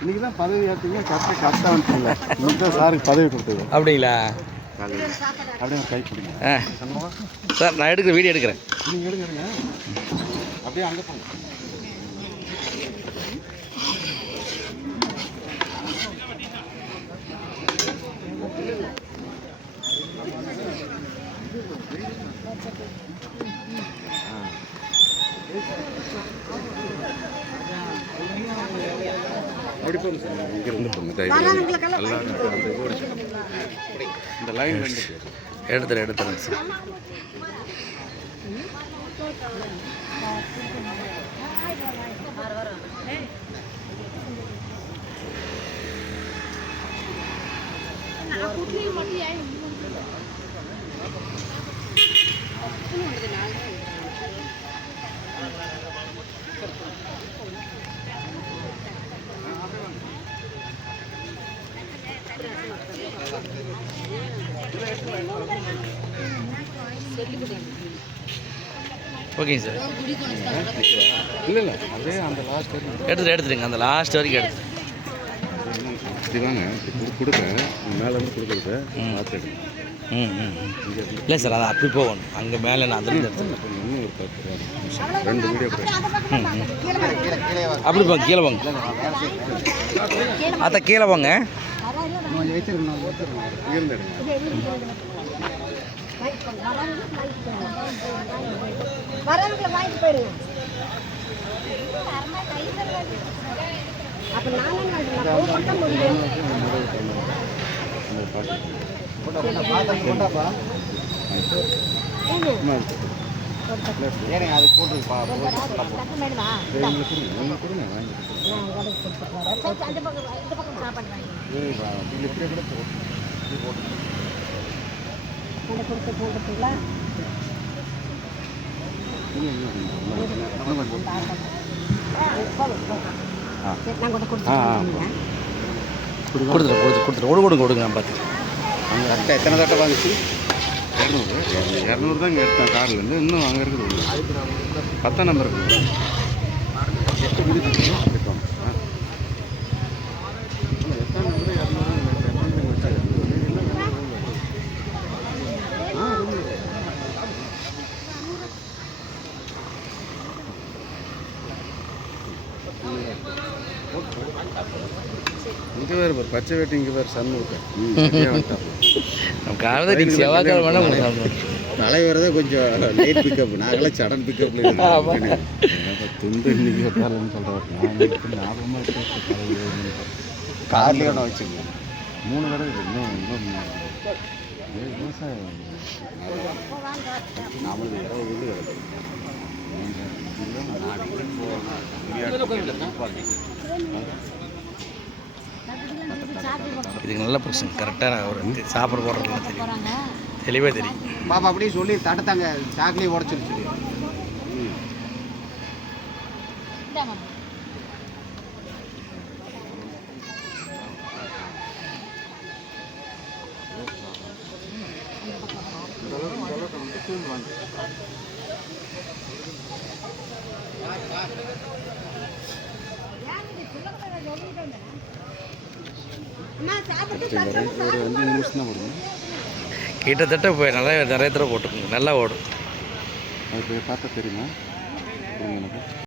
இன்னைக்கு தான் பதவி ஏற்றீங்க, கரெக்டாக வந்துட்டீங்களா? இன்னைக்கு தான் சாருக்கு பதவி கொடுத்தது. அப்படிங்களா? அப்படியே கை பிடிங்க சார். நான் எடுக்கிற வீடியோ எடுக்கிறேன். நீங்கள் எடுங்க. அப்படியே அங்கே போங்க. அப்படி போங்க சார். இங்கிருந்து போங்க. இந்த லைன் எடுத்துறேன் சார். ஓகேங்க சார். இல்லை அப்படியே அந்த லாஸ்ட் எடுத்துருங்க. அந்த லாஸ்ட் வரைக்கும் எடுத்து இப்படி வாங்க. கொடுக்க மேலேருந்து கொடுக்குறது பார்த்து. இல்லை சார், அது அப்படி போகணும். அங்கே மேலே நான் அதில் எடுத்துருக்கேன். இன்னும் ஒரு 2 வீடியோ அப்படி போங்க. கீழே போங்க. அத்தை கீழே போங்க. இங்கிருந்து எடுங்க. வரவங்களை வாங்கிட்டு போயிருங்க. அப்போ நானும் அது போட்டுருப்பா. கொடுங்க. நான் பார்த்து அங்கே அட்டை எத்தனை தட்டை வாங்கிச்சு? 200 தான் இங்கே எடுத்தேன் கார்லேருந்து. இன்னும் அங்கே இருக்குது 10 நம்பர் இருக்குது. 8 குடி எடுத்தோம். இங்கே வேறு ஒரு பச்சை வேட்டி, இங்கே வேறு சன்முக காலத்தில் செவ்வாய்க்கிழமை வேணால் தலைவரதே கொஞ்சம் லேட் பிக்கப். நாங்களாம் சடன் பிக்கப்ல துண்டு இன்னைக்கு வெட்டாலன்னு சொல்கிறேன். ஞாபகமாக கார்லேயே ஒன்று வச்சுங்க. 3 கடை இருக்குது. இன்னும் விவசாயம் நம்மளுக்கு 20 வீடு கிடக்கு. இதுக்கு நல்ல பிரச்சனை. கரெக்டாக ஒரு சாப்பிட போடுறதுல தெரியும், தெளிவாக தெரியும். பாப்பா அப்படியே சொல்லி தட்டத்தாங்க சாக்கிலே உடச்சிருச்சு. கிட்டத்தட்ட போய் நிறைய தடவை போட்டுக்கோங்க. நல்லா ஓடும். அது பார்த்தா தெரியுமா?